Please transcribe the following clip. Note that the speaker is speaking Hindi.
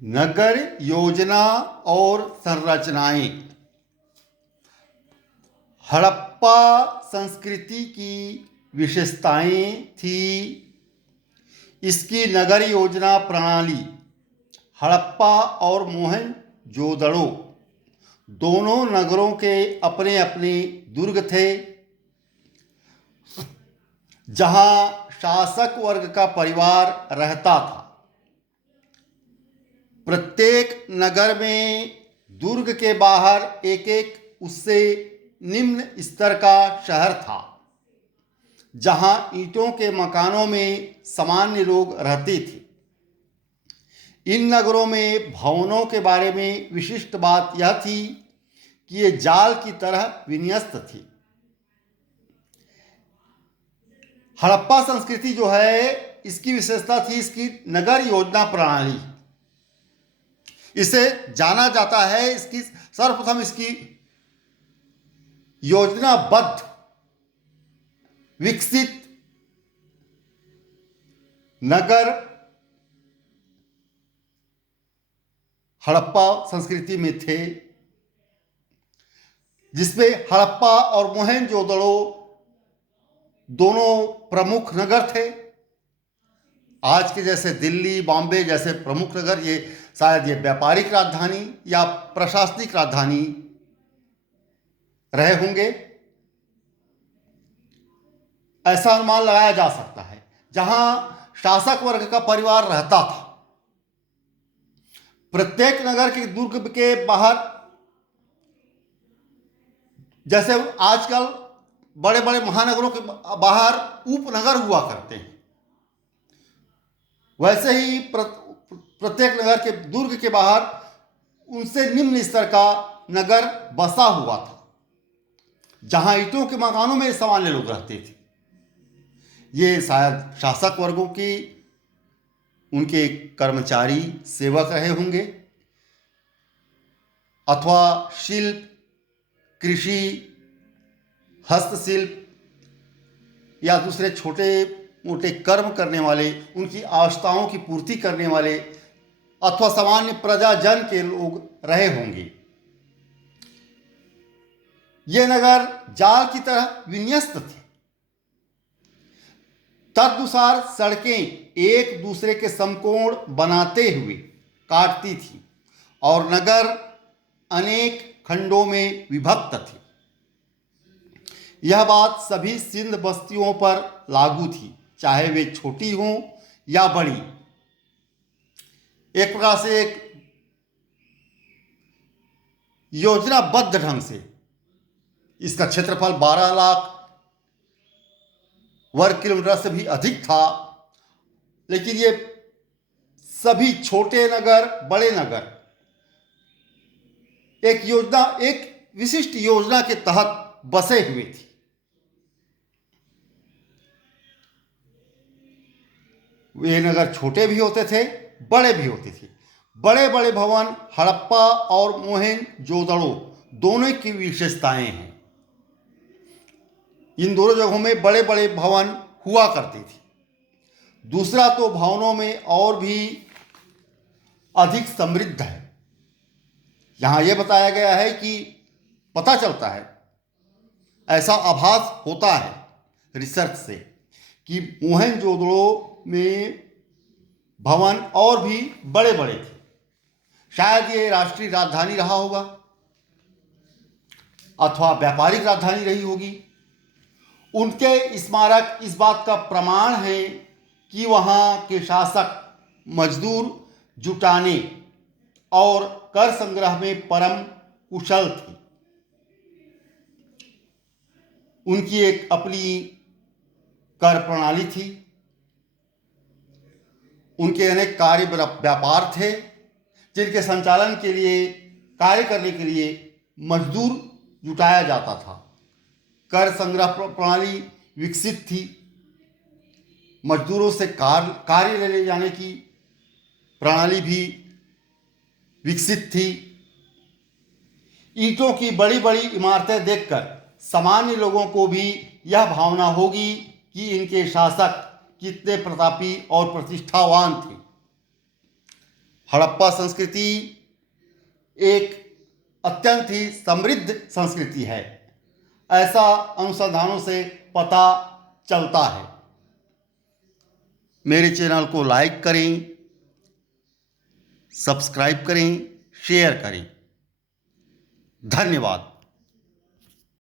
नगर योजना और संरचनाएं। हड़प्पा संस्कृति की विशेषताएं थी इसकी नगर योजना प्रणाली। हड़प्पा और मोहनजोदड़ो दोनों नगरों के अपने अपने दुर्ग थे, जहां शासक वर्ग का परिवार रहता था। प्रत्येक नगर में दुर्ग के बाहर एक एक उससे निम्न स्तर का शहर था, जहां ईंटों के मकानों में सामान्य लोग रहते थे। इन नगरों में भवनों के बारे में विशिष्ट बात यह थी कि ये जाल की तरह विन्यस्त थी। हड़प्पा संस्कृति जो है, इसकी विशेषता थी इसकी नगर योजना प्रणाली। इसे जाना जाता है इसकी सर्वप्रथम इसकी योजनाबद्ध विकसित नगर हड़प्पा संस्कृति में थे, जिसमें हड़प्पा और मोहनजोदड़ो दोनों प्रमुख नगर थे। आज के जैसे दिल्ली, बॉम्बे जैसे प्रमुख नगर, ये शायद ये व्यापारिक राजधानी या प्रशासनिक राजधानी रहे होंगे, ऐसा अनुमान लगाया जा सकता है। जहां शासक वर्ग का परिवार रहता था। प्रत्येक नगर के दुर्ग के बाहर, जैसे आजकल बड़े बड़े महानगरों के बाहर उपनगर हुआ करते हैं, वैसे ही प्रत्येक नगर के दुर्ग के बाहर उनसे निम्न स्तर का नगर बसा हुआ था, जहां ईंटों के मकानों में सामान्य लोग रहते थे। ये शायद शासक वर्गों की उनके कर्मचारी सेवक रहे होंगे, अथवा शिल्प, कृषि, हस्तशिल्प या दूसरे छोटे मोटे कर्म करने वाले, उनकी आवश्यकताओं की पूर्ति करने वाले, अथवा सामान्य प्रजाजन के लोग रहे होंगे। ये नगर जाल की तरह विन्यस्त थे। तदनुसार सड़कें एक दूसरे के समकोण बनाते हुए काटती थी और नगर अनेक खंडों में विभक्त थे। यह बात सभी सिंध बस्तियों पर लागू थी, चाहे वे छोटी हों या बड़ी। एक प्रकार से एक योजनाबद्ध ढंग से इसका क्षेत्रफल 12 लाख वर्ग किलोमीटर से भी अधिक था। लेकिन ये सभी छोटे नगर, बड़े नगर एक विशिष्ट योजना के तहत बसे हुए थे। वे नगर छोटे भी होते थे, बड़े भी होते थे। बड़े बड़े भवन हड़प्पा और मोहनजोदड़ो दोनों की विशेषताएं हैं। इन दोनों जगहों में बड़े बड़े भवन हुआ करते थे। दूसरा तो भवनों में और भी अधिक समृद्ध है। यहां यह बताया गया है कि पता चलता है, ऐसा आभास होता है रिसर्च से, कि मोहनजोदड़ो में भवन और भी बड़े बड़े थे। शायद ये राष्ट्रीय राजधानी रहा होगा अथवा व्यापारिक राजधानी रही होगी। उनके स्मारक इस बात का प्रमाण है कि वहाँ के शासक मजदूर जुटाने और कर संग्रह में परम कुशल थे। उनकी एक अपनी कर प्रणाली थी। उनके अनेक कार्य व्यापार थे, जिनके संचालन के लिए, कार्य करने के लिए मजदूर जुटाया जाता था। कर संग्रह प्रणाली विकसित थी। मजदूरों से कार्य ले जाने की प्रणाली भी विकसित थी। ईंटों की बड़ी बड़ी इमारतें देखकर सामान्य लोगों को भी यह भावना होगी कि इनके शासक कितने प्रतापी और प्रतिष्ठावान थे। हड़प्पा संस्कृति एक अत्यंत ही समृद्ध संस्कृति है, ऐसा अनुसंधानों से पता चलता है। मेरे चैनल को लाइक करें, सब्सक्राइब करें, शेयर करें। धन्यवाद।